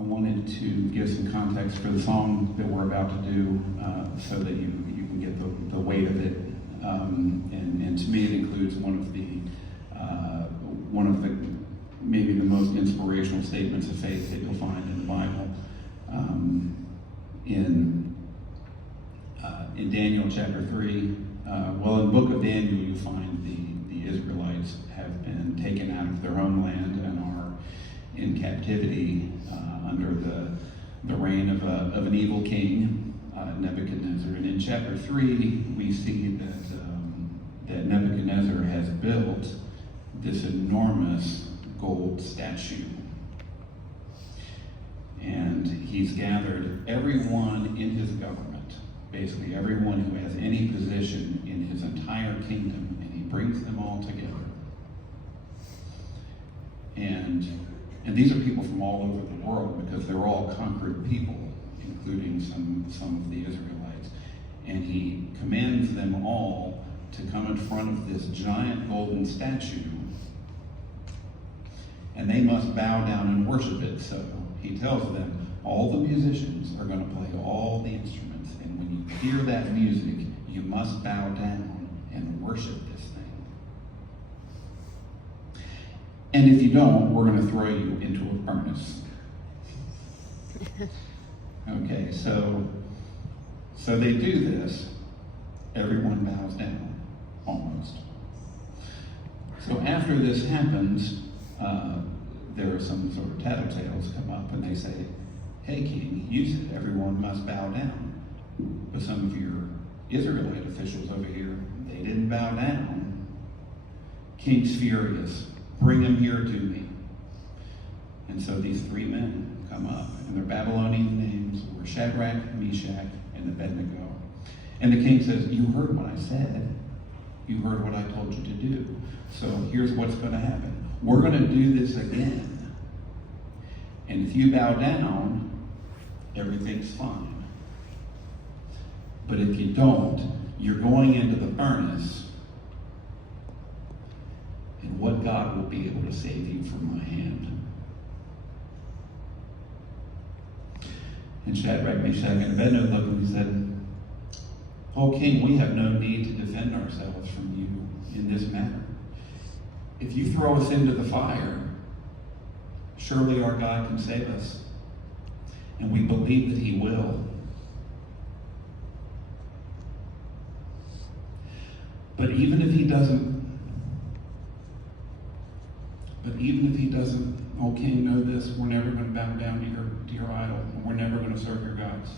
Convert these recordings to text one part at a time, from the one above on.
I wanted to give some context for the song that we're about to do, so that you can get the weight of it. And to me, it includes one of the maybe the most inspirational statements of faith that you'll find in the Bible. In Daniel chapter 3, well, in the book of Daniel, you find the Israelites have been taken out of their homeland and are in captivity under the reign of an evil king, Nebuchadnezzar. And in chapter 3, we see that Nebuchadnezzar has built this enormous gold statue. And he's gathered everyone in his government, basically everyone who has any position in his entire kingdom, and he brings them all together. And these are people from all over the world, because they're all conquered people, including some of the Israelites. And he commands them all to come in front of this giant golden statue, and they must bow down and worship it. So he tells them, all the musicians are going to play all the instruments, and when you hear that music, you must bow down and worship this thing. And if you don't, we're going to throw you into a furnace. Okay, so they do this. Everyone bows down, almost. So after this happens, there are some sort of tattletales come up, and they say, hey, king, you said everyone must bow down. But some of your Israelite officials over here, they didn't bow down. King's furious. Bring him here to me. And so these three men come up, and their Babylonian names were Shadrach, Meshach, and Abednego. And the king says, you heard what I said. You heard what I told you to do. So here's what's going to happen. We're going to do this again. And if you bow down, everything's fine. But if you don't, you're going into the furnace. And what God will be able to save you from my hand? And Shadrach, Meshach, and Abednego looked and he said, O king, we have no need to defend ourselves from you in this matter. If you throw us into the fire, surely our God can save us. And we believe that he will. But even if he doesn't, O king, know this, we're never going to bow down to your idol, and we're never going to serve your gods.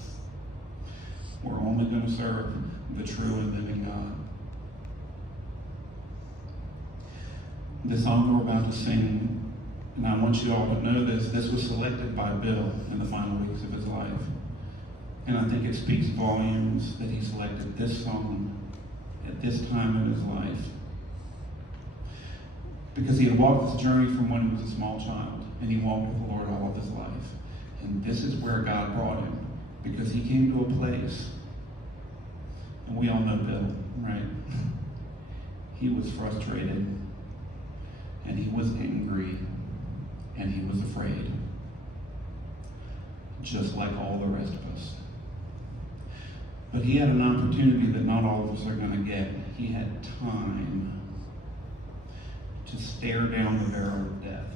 We're only going to serve the true and living God. The song we're about to sing, and I want you all to know this was selected by Bill in the final weeks of his life. And I think it speaks volumes that he selected this song at this time in his life. Because he had walked this journey from when he was a small child, and he walked with the Lord all of his life. And this is where God brought him, because he came to a place, and we all know Bill, right? He was frustrated, and he was angry, and he was afraid, just like all the rest of us. But he had an opportunity that not all of us are going to get. He had time to stare down the barrel of death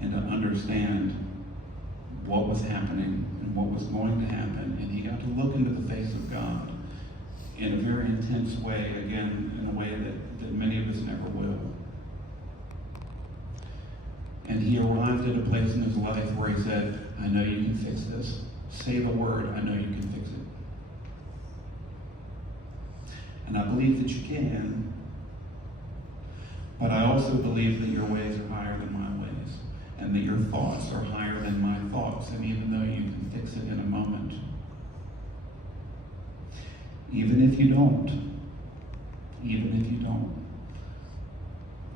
and to understand what was happening and what was going to happen. And he got to look into the face of God in a very intense way, again, in a way that many of us never will. And he arrived at a place in his life where he said, I know you can fix this. Say the word, I know you can fix it. And I believe that you can. But I also believe that your ways are higher than my ways, and that your thoughts are higher than my thoughts. And even though you can fix it in a moment, even if you don't,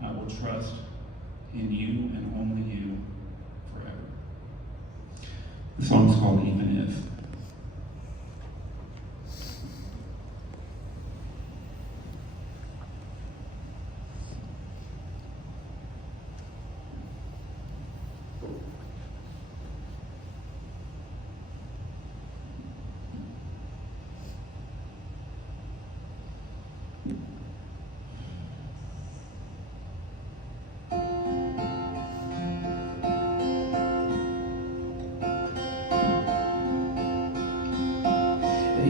I will trust in you and only you forever. The song's called Even If.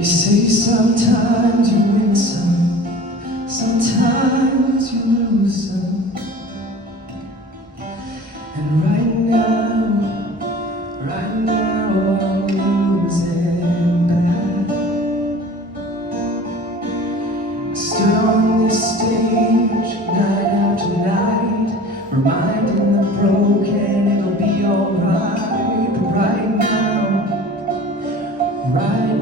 They say sometimes you win some, sometimes you lose some. And right now I'm losing bad. I stood on this stage night after night, reminding the broken it'll be alright. But right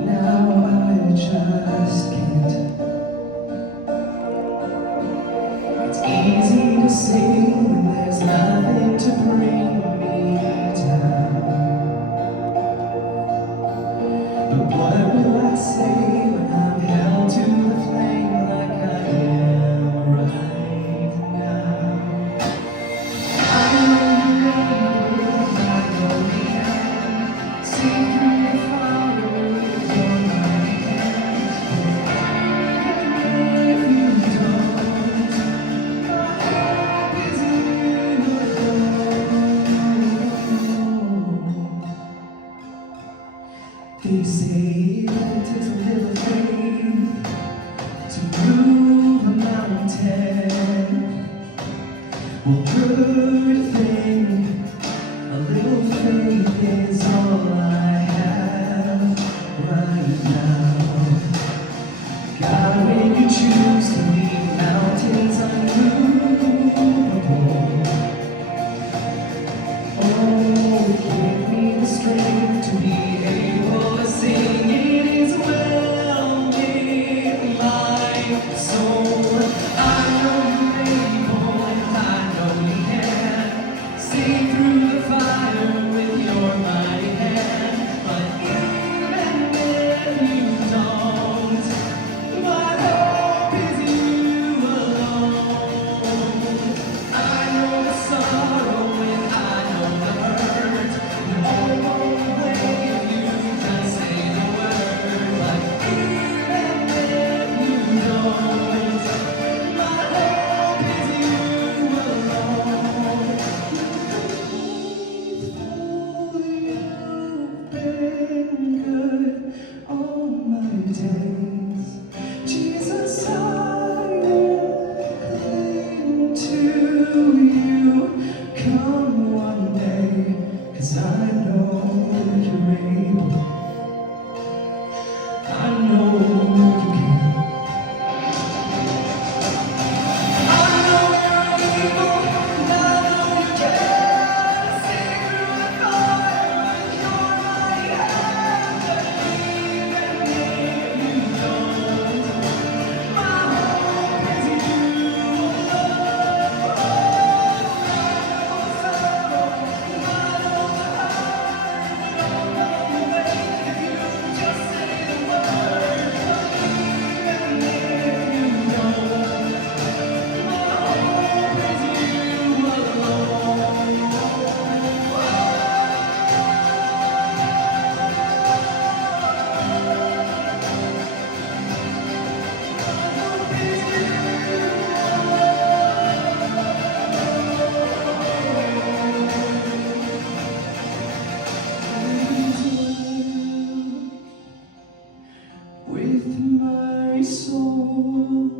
now I just can't. It's easy to sing when there's nothing to bring me down. But what will I say when I'm held to the flame like I am right now? I know you can see through the fire with your mighty hands. Even if you don't, my hope is in you alone. They say it takes a little faith to move a mountain. Well, good thing, a little faith is all I have right now. God, when you choose to leave mountains unmovable, oh, give me the strength to be able to sing. It is well with my soul. I know you're able and I know you can see through the fire with your mighty hand. But even if you don't, my hope is you alone. I know the sorrow and I know the hurt. The only way if you can say the word. But even if you don't, my hope is you alone. You've been good all my days. Jesus, I will cling to you. Come one day, 'cause I know you're able. I know you can. I know you're able, and I know you can. See through the fire with your mighty hand. But even if you don't, my hope is you alone. I know the sorrow, and I know the hurt. The only way if you just say the word. But even if you don't, my hope is you alone. With my soul.